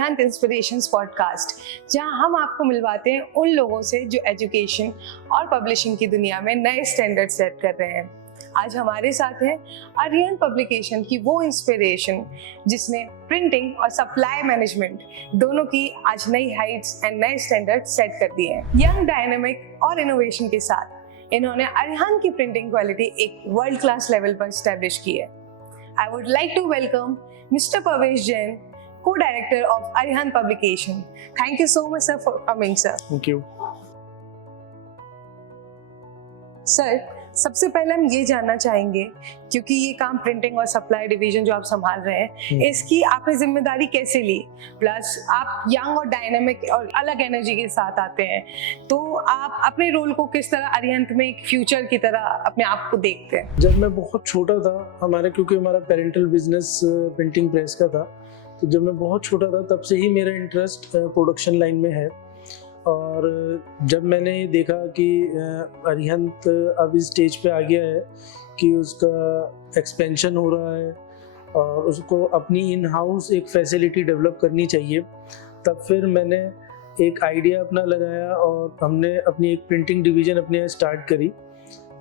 Arihant inspirations podcast, जहां हम आपको मिलवाते हैं उन लोगों से जो एजुकेशन और पब्लिशिंग की दुनिया में नए स्टैंडर्ड सेट कर रहे हैं। आज हमारे साथ है अरिहंत पब्लिकेशन की वो इंस्पिरेशन जिसने प्रिंटिंग और सप्लाई मैनेजमेंट दोनों की आज नई हाइट्स एंड नए स्टैंडर्ड सेट कर दिए हैं। यंग, डायनेमिक और इनोवेशन के साथ इन्होंने अरिहंत की प्रिंटिंग क्वालिटी एक वर्ल्ड क्लास लेवल पर स्टैब्लिश की है। I would like to welcome Mr. Parvesh Jain, co-director of Arihant Publication. Thank you so much, sir, for coming, sir. Thank you. Sir, सबसे पहले हम ये जानना चाहेंगे, क्योंकि ये काम प्रिंटिंग और सप्लाई डिवीजन जो आप संभाल रहे हैं, इसकी आपने जिम्मेदारी कैसे ली? प्लस आप यंग और डायनेमिक और अलग एनर्जी के साथ आते हैं, तो आप अपने रोल को किस तरह अरिहंत में एक फ्यूचर की तरह अपने आप को देखते हैं? जब मैं बहुत छोटा था, क्योंकि हमारा पेरेंटल बिजनेस प्रिंटिंग प्रेस का था, तो जब मैं बहुत छोटा था तब से ही मेरा इंटरेस्ट प्रोडक्शन लाइन में है। और जब मैंने देखा कि अरिहंत अब इस स्टेज पे आ गया है कि उसका एक्सपेंशन हो रहा है और उसको अपनी इन हाउस एक फैसिलिटी डेवलप करनी चाहिए, तब फिर मैंने एक आइडिया अपना लगाया और हमने अपनी एक प्रिंटिंग डिवीज़न अपने यहाँ स्टार्ट करी,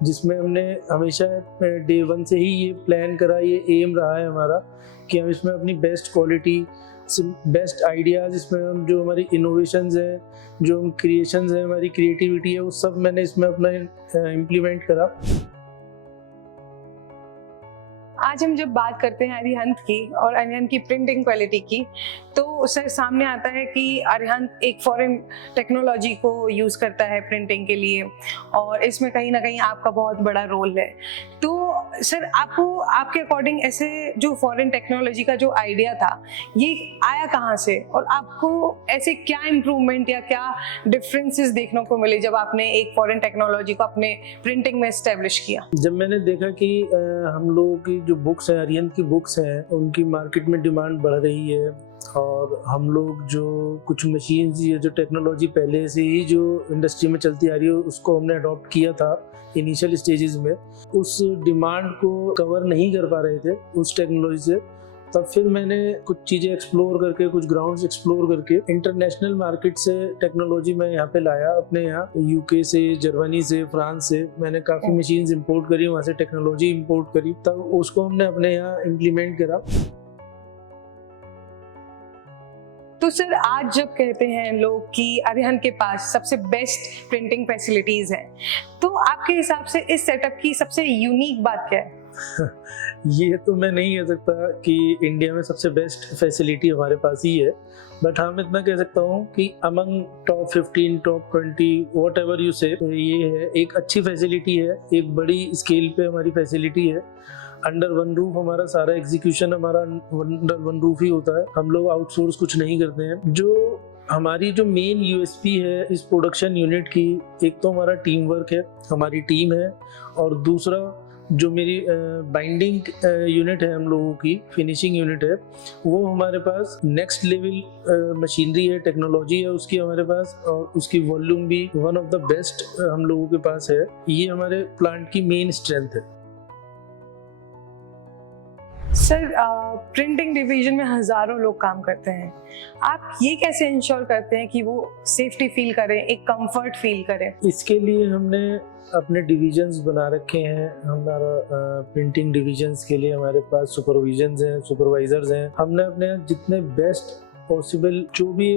जिसमें हमने हमेशा डे वन से ही ये प्लान करा, ये एम रहा है हमारा कि हम इसमें अपनी बेस्ट क्वालिटी, बेस्ट आइडियाज़, इसमें हम जो हमारी इनोवेशंस हैं, जो हम क्रिएशंस हैं, हमारी क्रिएटिविटी है, वो सब मैंने इसमें अपना इम्प्लीमेंट करा। आज हम जब बात करते हैं अरिहंत की और अरिहंत की प्रिंटिंग क्वालिटी की, तो सर सामने आता है कि अरिहंत एक फॉरेन टेक्नोलॉजी को यूज़ करता है प्रिंटिंग के लिए, और इसमें कहीं ना कहीं आपका बहुत बड़ा रोल है। तो सर आपको, आपके अकॉर्डिंग, ऐसे जो फॉरेन टेक्नोलॉजी का जो आइडिया था, ये आया कहाँ से, और आपको ऐसे क्या इम्प्रूवमेंट या क्या डिफरेंसेस देखने को मिले जब आपने एक फॉरेन टेक्नोलॉजी को अपने प्रिंटिंग में एस्टेब्लिश किया? जब मैंने देखा कि हम लोगों की जो बुक्स हैं, अरिहंत की बुक्स हैं, उनकी मार्केट में डिमांड बढ़ रही है, और हम लोग जो कुछ मशीन्स, ये जो टेक्नोलॉजी पहले से ही जो इंडस्ट्री में चलती आ रही है, उसको हमने अडॉप्ट किया था इनिशियल स्टेजेस में, उस डिमांड को कवर नहीं कर पा रहे थे उस टेक्नोलॉजी से। तब फिर मैंने कुछ चीज़ें एक्सप्लोर करके, कुछ ग्राउंड्स एक्सप्लोर करके इंटरनेशनल मार्केट से टेक्नोलॉजी मैं यहाँ पे लाया, अपने यहाँ यूके से, जर्मनी से, फ्रांस से मैंने काफ़ी मशीन्स इंपोर्ट करी, वहाँ से टेक्नोलॉजी इंपोर्ट करी, तब उसको हमने अपने यहाँ इम्प्लीमेंट करा। तो सर आज जब कहते हैं लोग कि अरिहंत के पास सबसे बेस्ट प्रिंटिंग फैसिलिटीज हैं, तो आपके हिसाब से इस सेटअप की सबसे यूनिक बात क्या है? ये तो मैं नहीं कह सकता कि इंडिया में सबसे बेस्ट फैसिलिटी हमारे पास ही है, बट हाँ मैं इतना कह सकता हूँ कि among top 15, top 20, what ever you से, ये है एक अच्छी फैसिलिटी है, एक बड़ी स्केल पे हमारी फैसिलिटी है। अंडर वन रूफ हमारा सारा एग्जीक्यूशन हमारा अंडर वन रूफ ही होता है, हम लोग आउटसोर्स कुछ नहीं करते हैं। जो हमारी जो मेन यूएसपी है इस प्रोडक्शन यूनिट की, एक तो हमारा टीम वर्क है, हमारी टीम है, और दूसरा जो मेरी बाइंडिंग यूनिट है, हम लोगों की फिनिशिंग यूनिट है, वो हमारे पास नेक्स्ट लेवल मशीनरी है, टेक्नोलॉजी है उसकी हमारे पास, और उसकी वॉल्यूम भी वन ऑफ द बेस्ट हम लोगों के पास है। ये हमारे प्लांट की मेन स्ट्रेंथ है। सर प्रिंटिंग डिवीजन में हजारों लोग काम करते हैं, आप ये कैसे इंश्योर करते हैं कि वो सेफ्टी फील करें, एक कंफर्ट फील करें? इसके लिए हमने अपने डिविजन्स बना रखे हैं। हमारा प्रिंटिंग डिविजन्स के लिए हमारे पास सुपरविजन्स हैं, सुपरवाइजर्स हैं। हमने अपने जितने बेस्ट पॉसिबल जो भी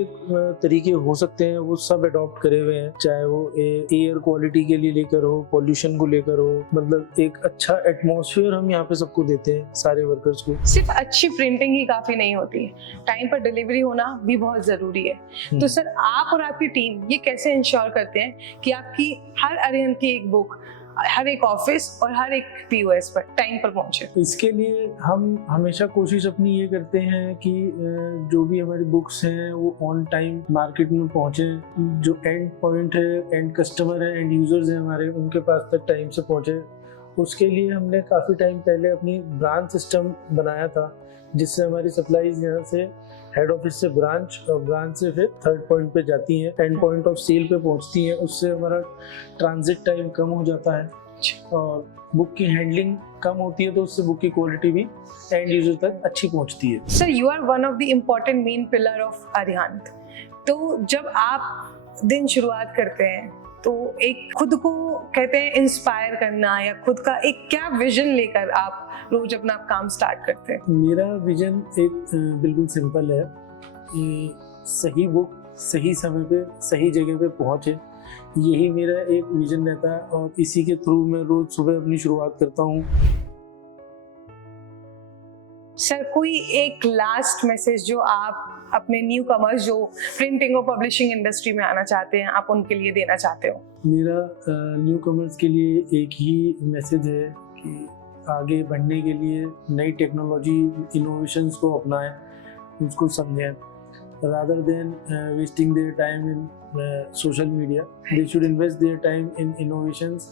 तरीके हो सकते हैं वो सब अडॉप्ट करे हुए हैं, चाहे वो एयर क्वालिटी के लिए लेकर हो, पॉल्यूशन को लेकर हो, मतलब एक अच्छा एटमॉस्फेयर हम यहाँ पे सबको देते हैं, सारे वर्कर्स को। सिर्फ अच्छी प्रिंटिंग ही काफी नहीं होती, टाइम पर डिलीवरी होना भी बहुत जरूरी है। तो सर आप और आपकी टीम ये कैसे इंश्योर करते हैं कि आपकी हर अरिहंत की एक बुक हर एक ऑफिस और हर एक पीओएस पर टाइम पर पहुंचे? इसके लिए हम हमेशा कोशिश अपनी ये करते हैं कि जो भी हमारी बुक्स हैं वो ऑन टाइम मार्केट में पहुंचे, जो एंड पॉइंट है, एंड कस्टमर है, एंड यूजर्स हैं हमारे, उनके पास तक टाइम से पहुंचे। उसके लिए हमने काफ़ी टाइम पहले अपनी ब्रांच सिस्टम बनाया था, जिससे हमारी सप्लाईज यहाँ से हेड ऑफिस से ब्रांच, और ब्रांच से फिर थर्ड पॉइंट पे जाती हैं, एंड पॉइंट ऑफ सेल पे पहुँचती हैं। उससे हमारा ट्रांजिट टाइम कम हो जाता है, और बुक की हैंडलिंग कम होती है तो उससे बुक की क्वालिटी भी एंड यूजर तक अच्छी पहुंचती है। Sir, you are one of the important main pillar of Arihant. तो जब आप दिन शुरुआत करते हैं तो एक खुद को कहते हैं इंस्पायर करना, या खुद का एक क्या विजन लेकर आप रोज अपना काम स्टार्ट करते हैं? मेरा विजन एक बिल्कुल सिंपल है कि सही बुक सही समय पे सही जगह पे पहुंचे, यही मेरा एक विजन रहता है और इसी के थ्रू मैं रोज सुबह अपनी शुरुआत करता हूँ। सर, कोई एक लास्ट मैसेज जो आप अपने न्यू कमर्स जो प्रिंटिंग और पब्लिशिंग इंडस्ट्री में आना चाहते हैं, आप उनके लिए देना चाहते हो? मेरा न्यू कमर्स के लिए एक ही मैसेज है कि आगे बढ़ने के लिए नई टेक्नोलॉजी इनोवेशंस को अपनाएं, उसको समझें, rather than wasting their time in social media, they should invest their time in innovations,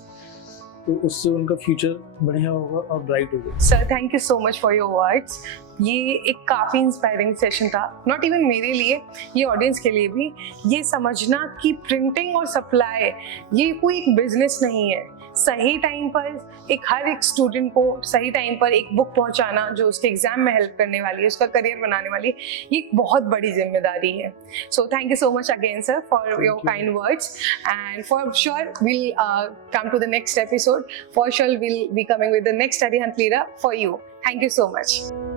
तो उससे उनका फ्यूचर बढ़िया होगा और ब्राइट होगा। Sir, thank you so much for your words. ये एक काफ़ी इंस्पायरिंग सेशन था, नॉट इवन मेरे लिए, ये ऑडियंस के लिए भी। ये समझना कि प्रिंटिंग और सप्लाई ये कोई एक बिजनेस नहीं है। सही टाइम पर हर एक स्टूडेंट को सही टाइम पर एक बुक पहुंचाना जो उसके एग्जाम में हेल्प करने वाली है, उसका करियर बनाने वाली है, ये एक बहुत बड़ी जिम्मेदारी है। So thank you so much again sir for your kind words, and for sure we'll come to the next episode. For sure we'll be coming with the next Arihant leader for you. Thank you so much.